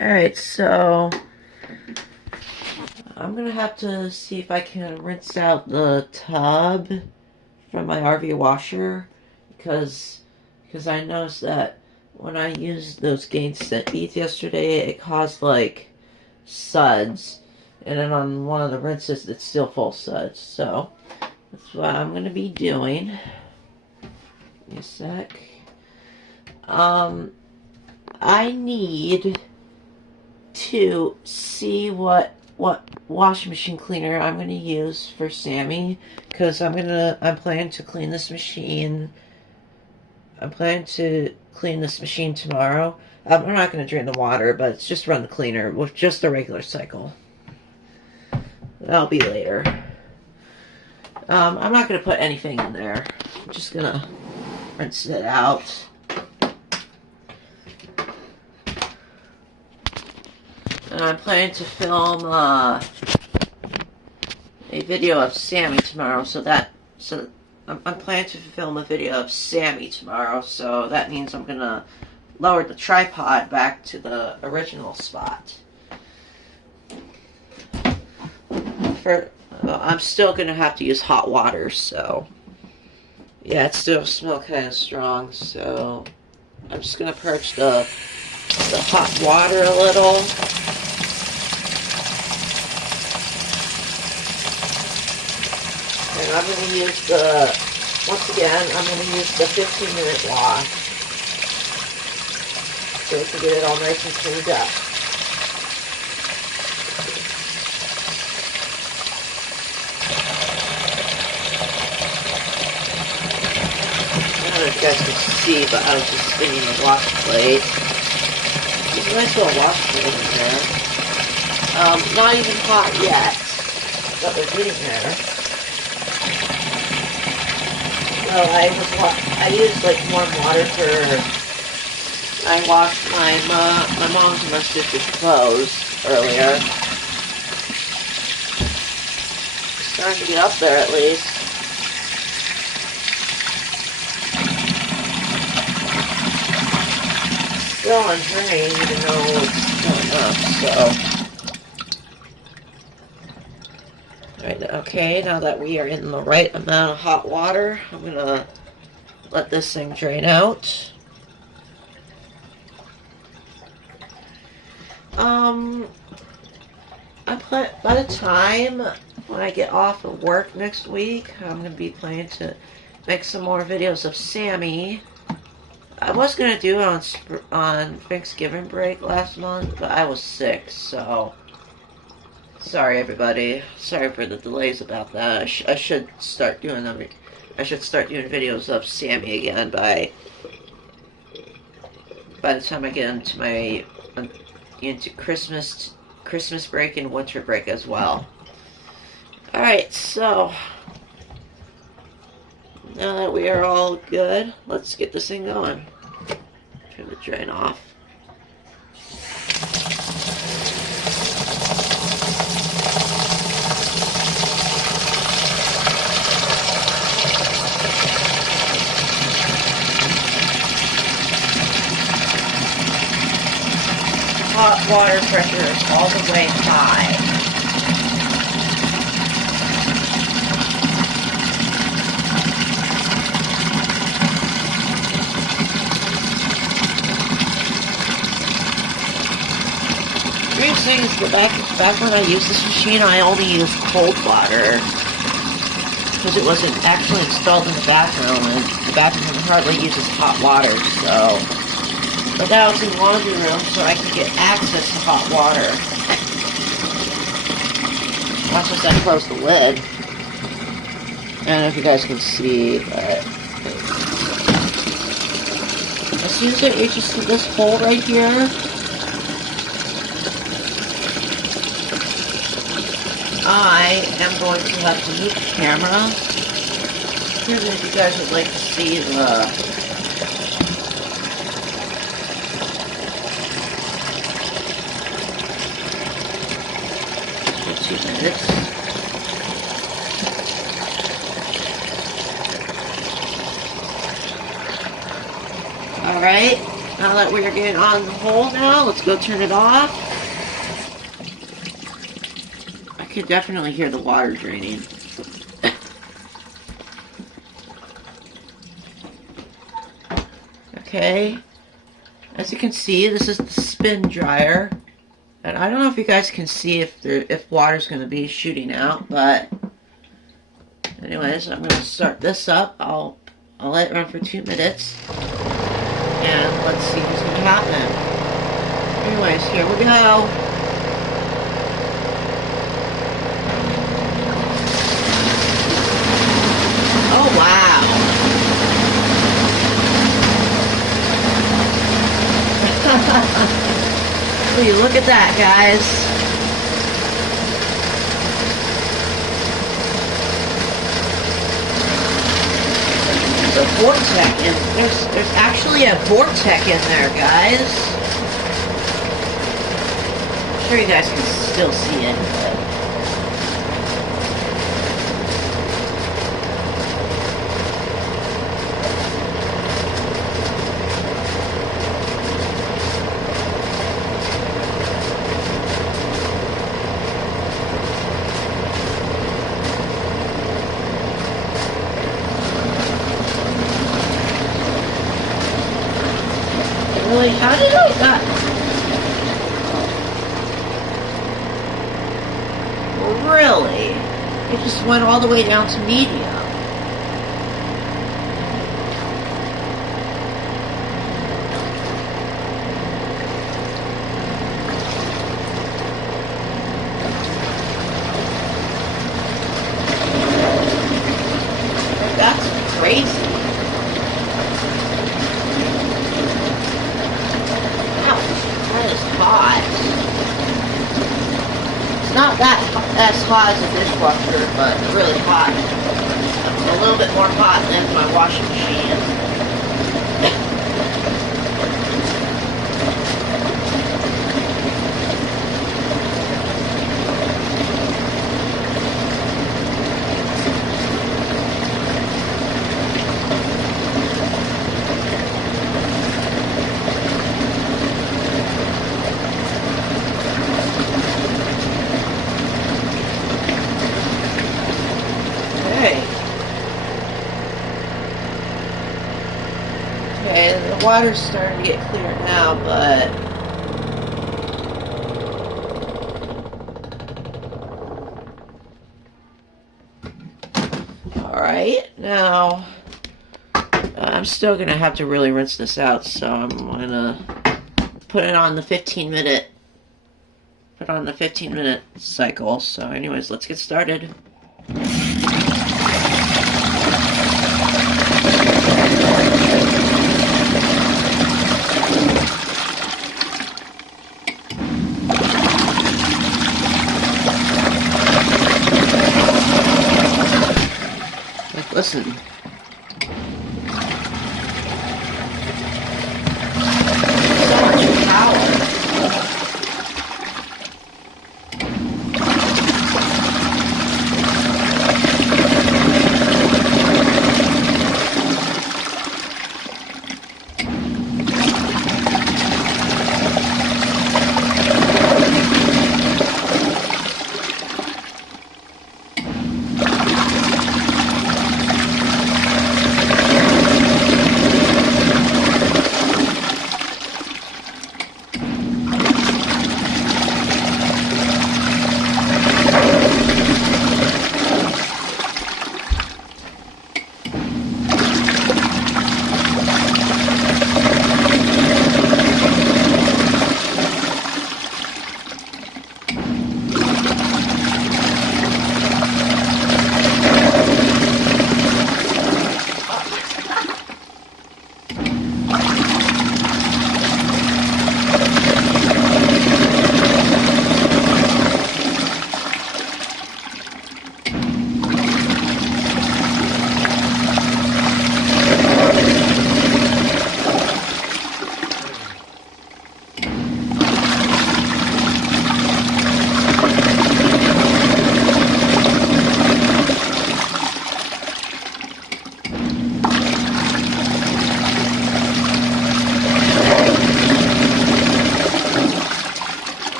Alright, so I'm gonna have to see if I can rinse out the tub from my RV washer because I noticed that when I used those Gain beads yesterday, it caused like suds, and then on one of the rinses, it's still full of suds. So that's what I'm gonna be doing. Give me a sec. I need to see what washing machine cleaner I'm going to use for Sammy, because I'm planning to clean this machine. I'm planning to clean this machine tomorrow. I'm not going to drain the water, but it's just run the cleaner with just a regular cycle. That'll be later. I'm not going to put anything in there. I'm just going to rinse it out. And I'm planning to film a video of Sammy tomorrow, so I'm planning to film a video of Sammy tomorrow, so that means I'm gonna lower the tripod back to the original spot. I'm still gonna have to use hot water, so yeah, it still smells kind of strong, so I'm just gonna purge the hot water a little. And I'm going to use once again, I'm going to use the 15-minute wash so we can get it all nice and cleaned up. I don't know if you guys can see, but I was just spinning the wash plate. There's a nice little wash plate in there. Not even hot yet, but they're getting there. So I used like warm water I washed my mom's and my sister's clothes earlier. It's starting to get up there at least. Still on drain, even though it's going up, so. Alright, okay, now that we are in the right amount of hot water, I'm going to let this thing drain out. By the time when I get off of work next week, I'm going to be planning to make some more videos of Sammy. I was going to do it on Thanksgiving break last month, but I was sick, so sorry everybody. Sorry for the delays about that. I should start doing them. I should start doing videos of Sammy again by the time I get into Christmas break and winter break as well. Alright, so now that we are all good, let's get this thing going. Turn the drain off. Hot water pressure is all the way high. Strange thing is that back when I used this machine, I only used cold water because it wasn't actually installed in the bathroom, and the bathroom hardly uses hot water, so. But now it's in the laundry room, so I can get access to hot water. Once I close the lid. I don't know if you guys can see, but as soon as it reaches to this hole right here, I am going to have to move the camera. Here's if you guys would like to see the 2 minutes. Alright, Now that we're getting on the hole now, let's go turn it off. I could definitely hear the water draining. Okay, as you can see, this is the spin dryer. And I don't know if you guys can see if water's going to be shooting out, but anyways, I'm going to start this up. I'll let it run for 2 minutes, and let's see what's going to happen. Anyways, here we go. Oh, wow. Will you look at that, guys? The vortex. There's actually a vortex in there, guys. I'm sure you guys can still see it. Really? How did I got? Really? It just went all the way down to medium. That's crazy. Hot. It's not that as hot as a dishwasher, but really hot. It's a little bit more hot than my washing machine. Okay, the water's starting to get clear now, but alright, now I'm still gonna have to really rinse this out, so I'm gonna put it on the 15-minute cycle. So anyways, let's get started. Listen. So much power.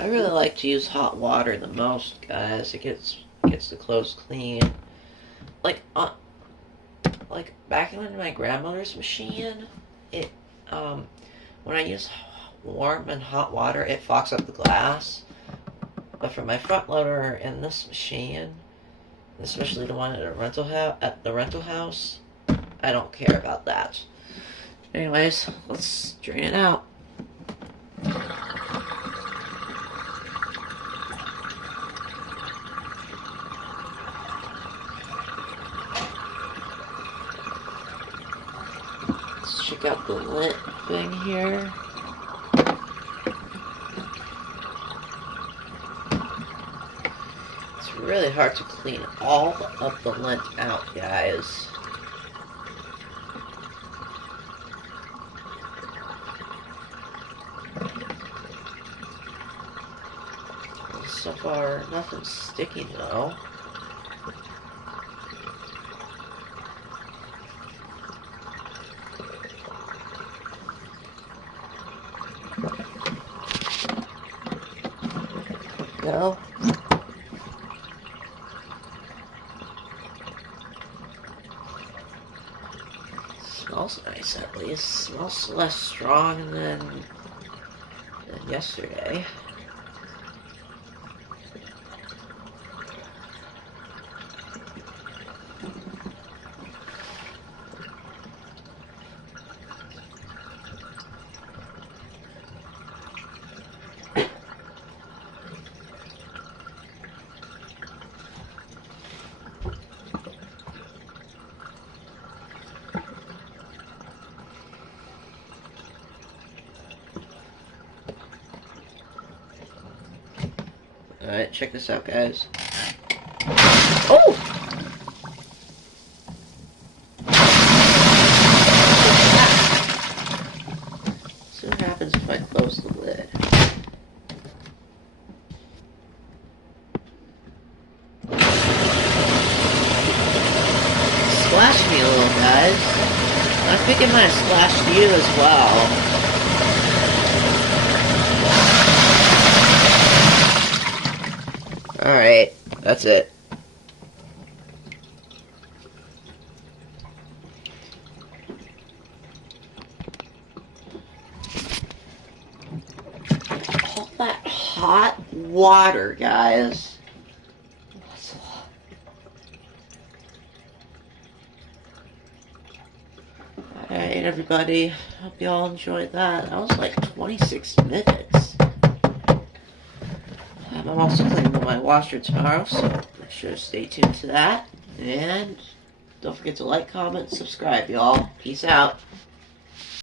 I really like to use hot water the most, guys. It gets the clothes clean. Like like back in my grandmother's machine, it when I use warm and hot water, it fogs up the glass. But for my front loader in this machine, especially the one at the rental house, I don't care about that. Anyways, let's drain it out. Let's check out the lint thing here. It's really hard to clean all of the lint out, guys. So far, nothing's sticking though. Go. Smells nice at least. Smells less strong than yesterday. Alright, check this out, guys. Oh! See what happens if I close the lid. Splashed me a little, guys. I think it might have splashed you as well. Alright, that's it. All that hot water, guys. Alright, everybody. Hope y'all enjoyed that. That was like 26 minutes. I'm also cleaning my washer tomorrow, so make sure to stay tuned to that. And don't forget to like, comment, subscribe, y'all. Peace out.